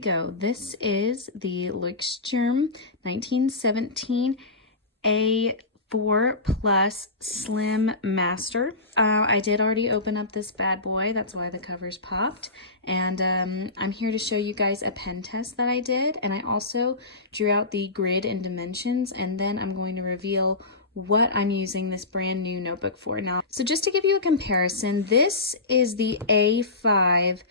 go. This is the Luechtturm 1917 A4 Plus Slim Master. I did already open up this bad boy, that's why the cover's popped. And I'm here to show you guys a pen test that I did, and I also drew out the grid and dimensions, and then I'm going to reveal what I'm using this brand new notebook for now. So just to give you a comparison, this is the A5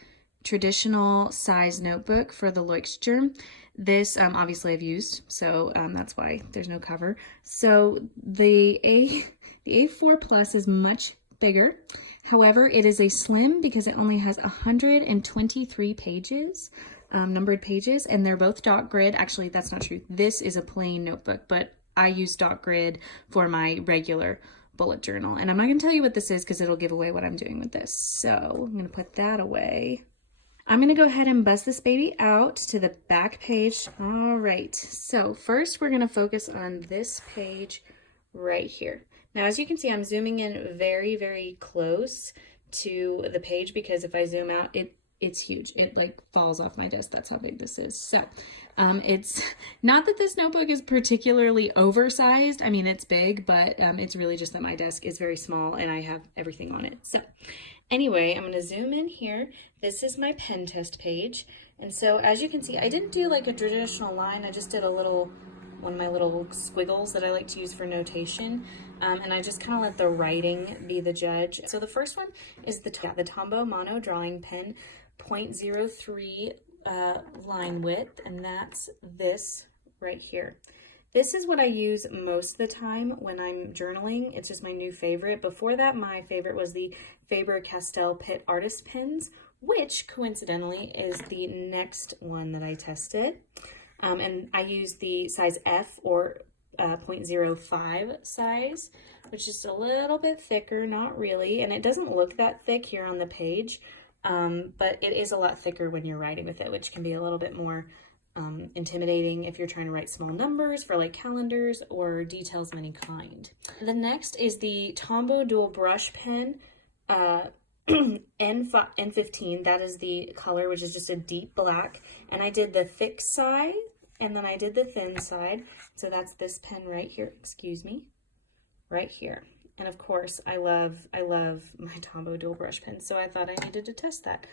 traditional size notebook for the Luechtturm. This obviously I've used, so that's why there's no cover. So the A4 Plus is much bigger. However, it is a slim because it only has 123 pages, numbered pages, and they're both dot grid. Actually, that's not true. This is a plain notebook, but I use dot grid for my regular bullet journal. And I'm not gonna tell you what this is because it'll give away what I'm doing with this. So I'm gonna put that away. I'm gonna go ahead and buzz this baby out to the back page. All right, so first we're gonna focus on this page right here. Now, as you can see, I'm zooming in very, very close to the page because if I zoom out, it's huge. It like falls off my desk. That's how big this is. So it's not that this notebook is particularly oversized. I mean, it's big, but it's really just that my desk is very small and I have everything on it. So anyway, I'm going to zoom in here. This is my pen test page. And so as you can see, I didn't do like a traditional line. I just did a little, one of my little squiggles that I like to use for notation. And I just kind of let the writing be the judge. So the first one is the Tombow Mono Drawing Pen 0.03 line width, and that's this right here. This is what I use most of the time when I'm journaling. It's just my new favorite. Before that, my favorite was the Faber-Castell Pitt Artist Pens, which coincidentally is the next one that I tested. And I use the size F or 0.05 size, which is a little bit thicker, not really, and it doesn't look that thick here on the page. But it is a lot thicker when you're writing with it, which can be a little bit more intimidating if you're trying to write small numbers for like calendars or details of any kind. The next is the Tombow Dual Brush Pen N15. That is the color, which is just a deep black. And I did the thick side and then I did the thin side. So that's this pen right here, excuse me, right here. And of course, I love my Tombow dual brush pen, so I thought I needed to test that.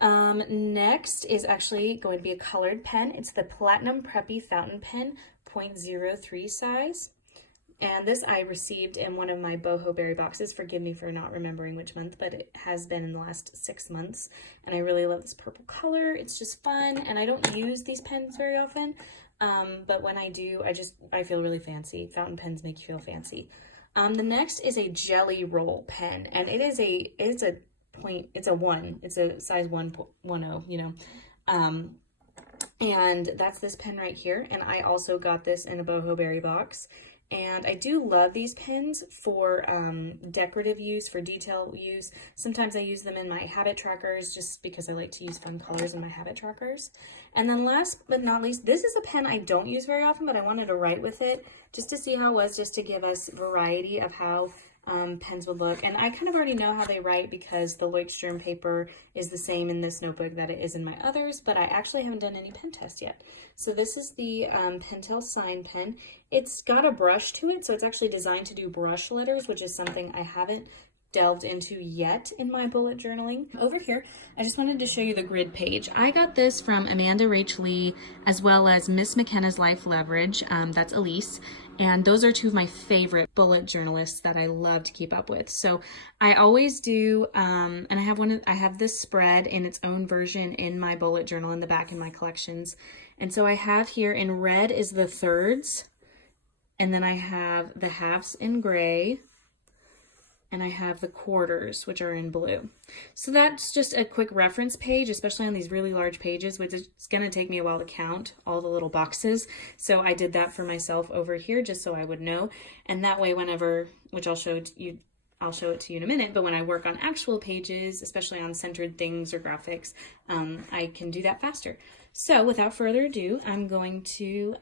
Next is actually going to be a colored pen. It's the Platinum Preppy Fountain Pen 0.03 size. And this I received in one of my boho berry boxes. Forgive me for not remembering which month, but it has been in the last 6 months. And I really love this purple color. It's just fun, and I don't use these pens very often. But when I do, I feel really fancy. Fountain pens make you feel fancy. The next is a jelly roll pen, and it's a size 1.10, you know. And that's this pen right here, and I also got this in a boho berry box. And I do love these pens for decorative use, for detail use. Sometimes I use them in my habit trackers just because I like to use fun colors in my habit trackers. And then last but not least, this is a pen I don't use very often, but I wanted to write with it just to see how it was, just to give us variety of how pens would look. And I kind of already know how they write because the Luechtturm paper is the same in this notebook that it is in my others, but I actually haven't done any pen tests yet. So this is the Pentel Sign Pen. It's got a brush to it, so it's actually designed to do brush letters, which is something I haven't delved into yet in my bullet journaling. Over here, I just wanted to show you the grid page. I got this from Amanda Rach Lee, as well as Miss McKenna's Life Leverage. That's Elise. And those are two of my favorite bullet journalists that I love to keep up with. So I always do, and I have this spread in its own version in my bullet journal in the back in my collections. And so I have here in red is the thirds, and then I have the halves in gray, and I have the quarters, which are in blue. So that's just a quick reference page, especially on these really large pages, which is going to take me a while to count all the little boxes. So I did that for myself over here just so I would know. And that way whenever, which I'll show it to you in a minute, but when I work on actual pages, especially on centered things or graphics, I can do that faster. So without further ado, I'm going to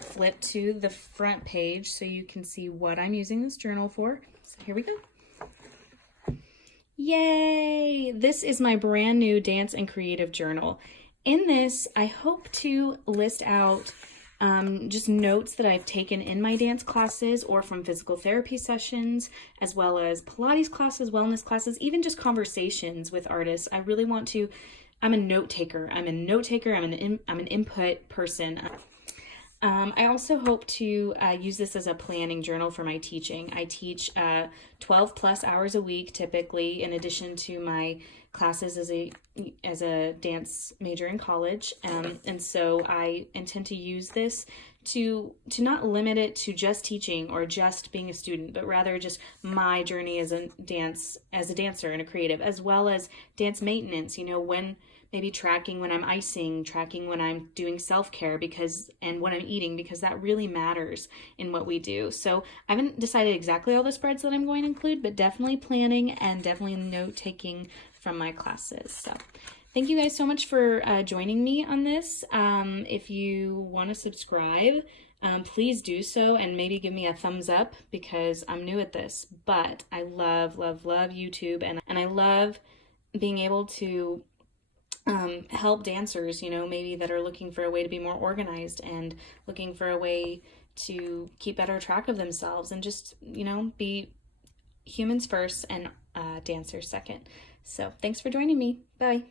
flip to the front page so you can see what I'm using this journal for. So here we go. Yay! This is my brand new Dance and Creative Journal. in this, I hope to list out just notes that I've taken in my dance classes or from physical therapy sessions, as well as Pilates classes, wellness classes, even just conversations with artists. I really want to, I'm a note taker. I'm an input person. I also hope to use this as a planning journal for my teaching. I teach 12 plus hours a week typically, in addition to my classes as a dance major in college, and so I intend to use this to not limit it to just teaching or just being a student, but rather just my journey as a dancer and a creative, as well as dance maintenance. You know, when maybe tracking when I'm icing, tracking when I'm doing self-care, and when I'm eating, because that really matters in what we do. So I haven't decided exactly all the spreads that I'm going to include, but definitely planning and definitely note-taking from my classes. So thank you guys so much for joining me on this. If you want to subscribe, please do so, and maybe give me a thumbs up, because I'm new at this, but I love, love, love YouTube, and I love being able to help dancers, you know, maybe that are looking for a way to be more organized and looking for a way to keep better track of themselves and just, you know, be humans first and dancers second. So thanks for joining me. Bye.